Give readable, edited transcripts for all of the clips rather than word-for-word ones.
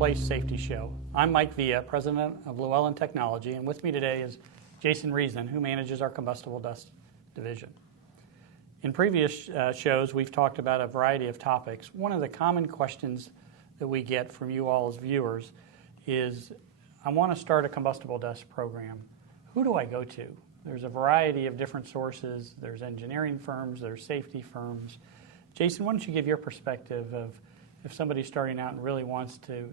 Workplace Safety Show. I'm Mike Villa, President of Llewellyn Technology, and with me today is Jason Reason, who manages our Combustible Dust division. In previous shows, we've talked about a variety of topics. One of the common questions that we get from you all as viewers is, I want to start a combustible dust program. Who do I go to? There's a variety of different sources. There's engineering firms, there's safety firms. Jason, why don't you give your perspective of if somebody's starting out and really wants to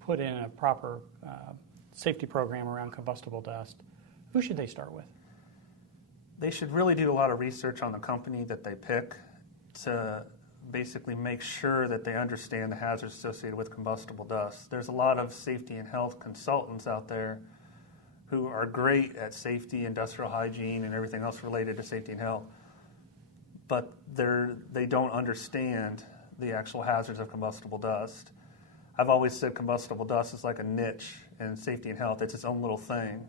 put in a proper safety program around combustible dust, who should they start with? They should really do a lot of research on the company that they pick to basically make sure that they understand the hazards associated with combustible dust. There's a lot of safety and health consultants out there who are great at safety, industrial hygiene, and everything else related to safety and health, but they don't understand the actual hazards of combustible dust. I've always said combustible dust is like a niche in safety and health. It's its own little thing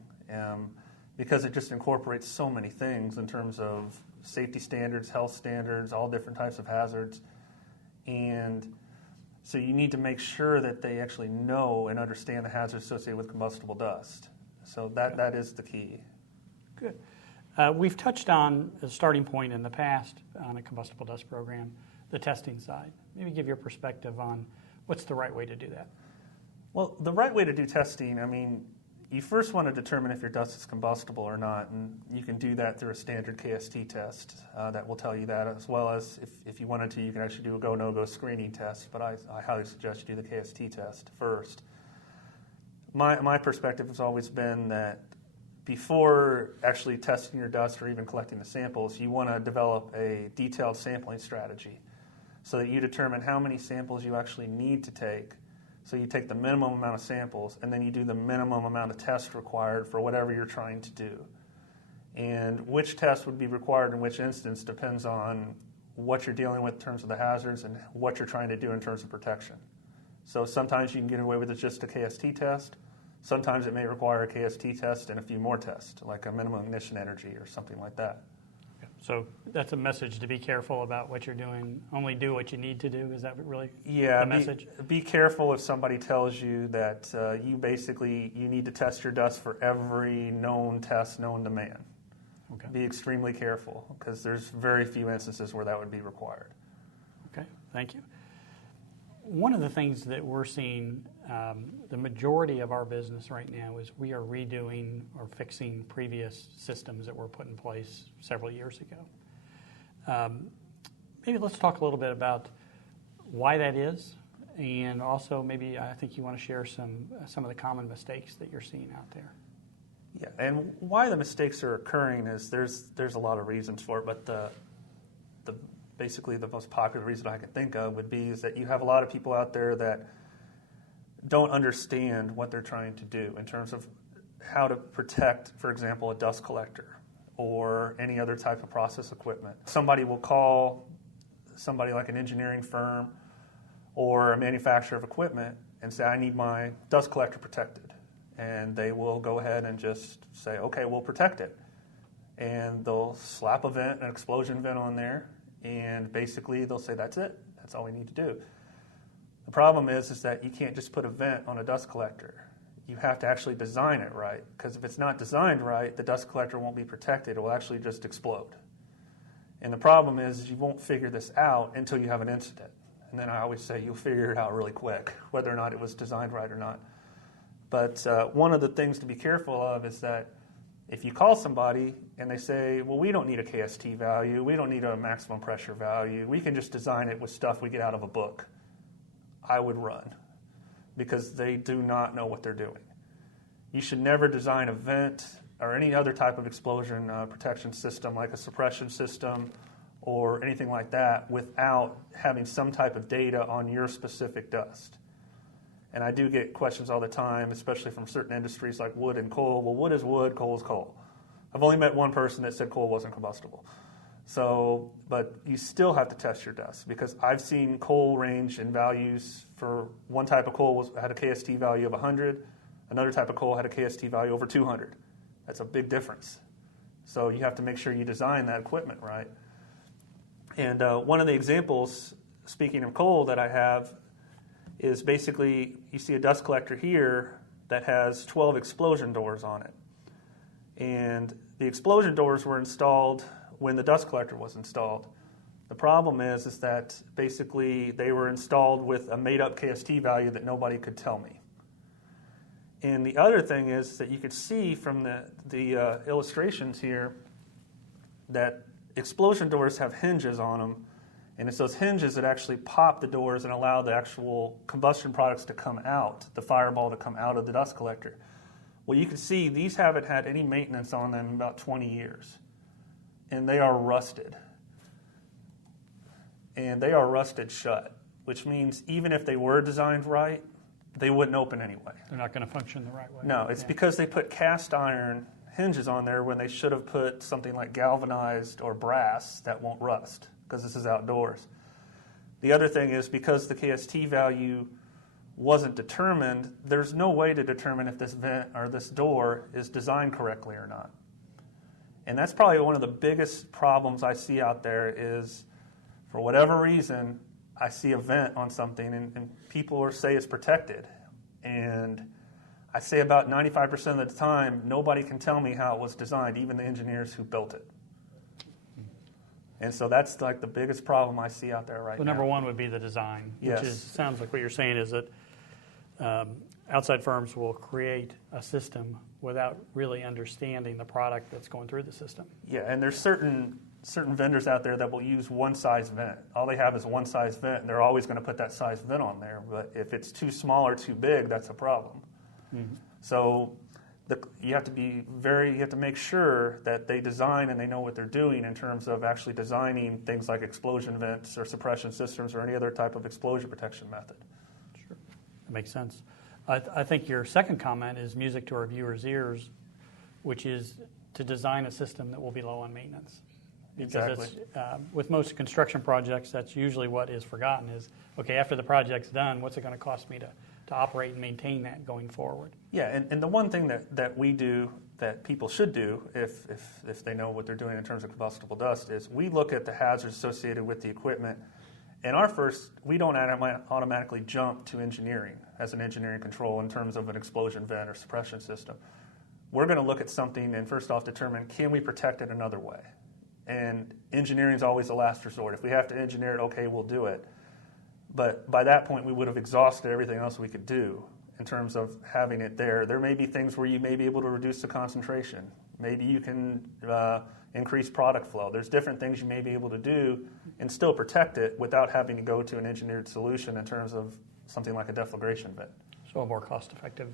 because it just incorporates so many things in terms of safety standards, health standards, all different types of hazards. And so you need to make sure that they actually know and understand the hazards associated with combustible dust. So that is the key. Good. We've touched on a starting point in the past on a combustible dust program, the testing side. Maybe give your perspective on what's the right way to do that. Well, the right way to do testing, I mean, you first want to determine if your dust is combustible or not, and you can do that through a standard KST test that will tell you that, as well as if you wanted to, you can actually do a go, no-go screening test, but I highly suggest you do the KST test first. My perspective has always been that before actually testing your dust or even collecting the samples, you want to develop a detailed sampling strategy so that you determine how many samples you actually need to take. So you take the minimum amount of samples, and then you do the minimum amount of tests required for whatever you're trying to do. And which test would be required in which instance depends on what you're dealing with in terms of the hazards and what you're trying to do in terms of protection. So sometimes you can get away with just a KST test. Sometimes it may require a KST test and a few more tests, like a minimum ignition energy or something like that. So that's a message to be careful about what you're doing. Only do what you need to do. Is that really the message? Be careful if somebody tells you that you need to test your dust for every known test known to man. Okay. Be extremely careful because there's very few instances where that would be required. Okay, thank you. One of the things that we're seeing, the majority of our business right now is we are redoing or fixing previous systems that were put in place several years ago. Maybe let's talk a little bit about why that is, and also maybe I think you want to share some of the common mistakes that you're seeing out there. Yeah, and why the mistakes are occurring is there's a lot of reasons for it, but basically the most popular reason I can think of would be is that you have a lot of people out there that don't understand what they're trying to do in terms of how to protect, for example, a dust collector or any other type of process equipment. Somebody will call somebody like an engineering firm or a manufacturer of equipment and say, I need my dust collector protected. And they will go ahead and just say, okay, we'll protect it. And they'll slap an explosion vent on there, and basically they'll say, that's it. That's all we need to do. The problem is that you can't just put a vent on a dust collector. You have to actually design it right, because if it's not designed right, the dust collector won't be protected. It will actually just explode. And the problem is you won't figure this out until you have an incident. And then I always say you'll figure it out really quick, whether or not it was designed right or not. But one of the things to be careful of is that if you call somebody and they say, well, we don't need a KST value, we don't need a maximum pressure value, we can just design it with stuff we get out of a book, I would run, because they do not know what they're doing. You should never design a vent or any other type of explosion protection system like a suppression system or anything like that without having some type of data on your specific dust. And I do get questions all the time, especially from certain industries like wood and coal. Well, wood is wood, coal is coal. I've only met one person that said coal wasn't combustible. So, but you still have to test your dust, because I've seen coal range in values for one type of coal had a KST value of 100, another type of coal had a KST value over 200. That's a big difference. So you have to make sure you design that equipment right. And one of the examples, speaking of coal, that I have is basically you see a dust collector here that has 12 explosion doors on it. And the explosion doors were installed when the dust collector was installed. The problem is that basically they were installed with a made-up KST value that nobody could tell me. And the other thing is that you could see from the illustrations here that explosion doors have hinges on them, and it's those hinges that actually pop the doors and allow the actual combustion products to come out, the fireball to come out of the dust collector. Well, you can see these haven't had any maintenance on them in about 20 years, and they are rusted. And they are rusted shut, which means even if they were designed right, they wouldn't open anyway. They're not going to function the right way. No, it's because they put cast iron hinges on there when they should have put something like galvanized or brass that won't rust, because this is outdoors. The other thing is because the KST value wasn't determined, there's no way to determine if this vent or this door is designed correctly or not. And that's probably one of the biggest problems I see out there is, for whatever reason, I see a vent on something and people say it's protected. And I say about 95% of the time, nobody can tell me how it was designed, even the engineers who built it. And so that's like the biggest problem I see out there right now. So number one would be the design, Yes. which sounds like what you're saying is that outside firms will create a system without really understanding the product that's going through the system. Yeah, and there's certain vendors out there that will use one size vent. All they have is one size vent, and they're always going to put that size vent on there. But if it's too small or too big, that's a problem. Mm-hmm. So you have to make sure that they design and they know what they're doing in terms of actually designing things like explosion vents or suppression systems or any other type of explosion protection method. Sure, that makes sense. I think your second comment is music to our viewers' ears, which is to design a system that will be low on maintenance. Because Exactly. With most construction projects, that's usually what is forgotten is, okay, after the project's done, what's it going to cost me to operate and maintain that going forward? Yeah, and the one thing that we do that people should do if they know what they're doing in terms of combustible dust is we look at the hazards associated with the equipment. And we don't automatically jump to engineering as an engineering control in terms of an explosion vent or suppression system. We're going to look at something and first off determine, can we protect it another way? And engineering is always the last resort. If we have to engineer it, okay, we'll do it. But by that point, we would have exhausted everything else we could do in terms of having it there. There may be things where you may be able to reduce the concentration. Maybe you can increase product flow. There's different things you may be able to do and still protect it without having to go to an engineered solution in terms of something like a deflagration vent. So a more cost-effective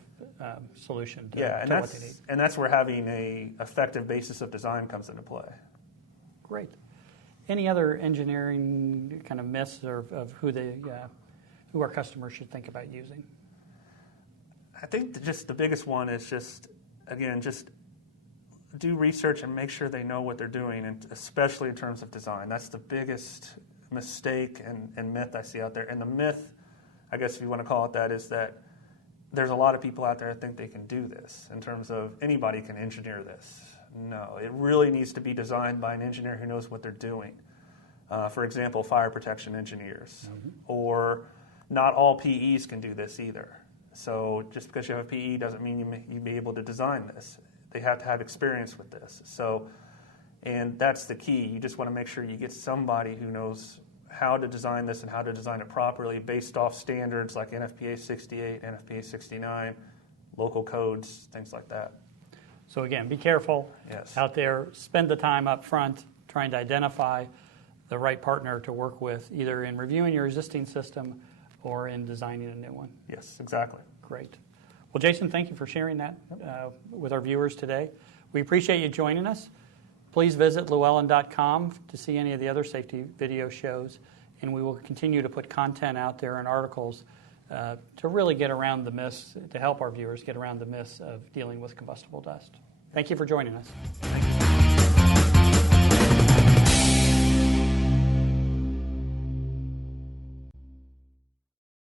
solution to, yeah, and to what they need. And that's where having an effective basis of design comes into play. Great. Any other engineering kind of myths of who our customers should think about using? I think just the biggest one is just do research and make sure they know what they're doing, and especially in terms of design. That's the biggest mistake and myth I see out there. And the myth, I guess if you want to call it that, is that there's a lot of people out there that think they can do this in terms of anybody can engineer this. No, it really needs to be designed by an engineer who knows what they're doing. For example, fire protection engineers. Mm-hmm. Or not all PEs can do this either. So just because you have a PE doesn't mean you be able to design this. They have to have experience with this. So, and that's the key. You just want to make sure you get somebody who knows how to design this and how to design it properly based off standards like NFPA 68, NFPA 69, local codes, things like that. So again, be careful out there. Spend the time up front trying to identify the right partner to work with, either in reviewing your existing system or in designing a new one. Yes, exactly. Great. Well, Jason, thank you for sharing that with our viewers today. We appreciate you joining us. Please visit llewellyn.com to see any of the other safety video shows, and we will continue to put content out there and articles to really get around the myths, to help our viewers get around the myths of dealing with combustible dust. Thank you for joining us. Thank you.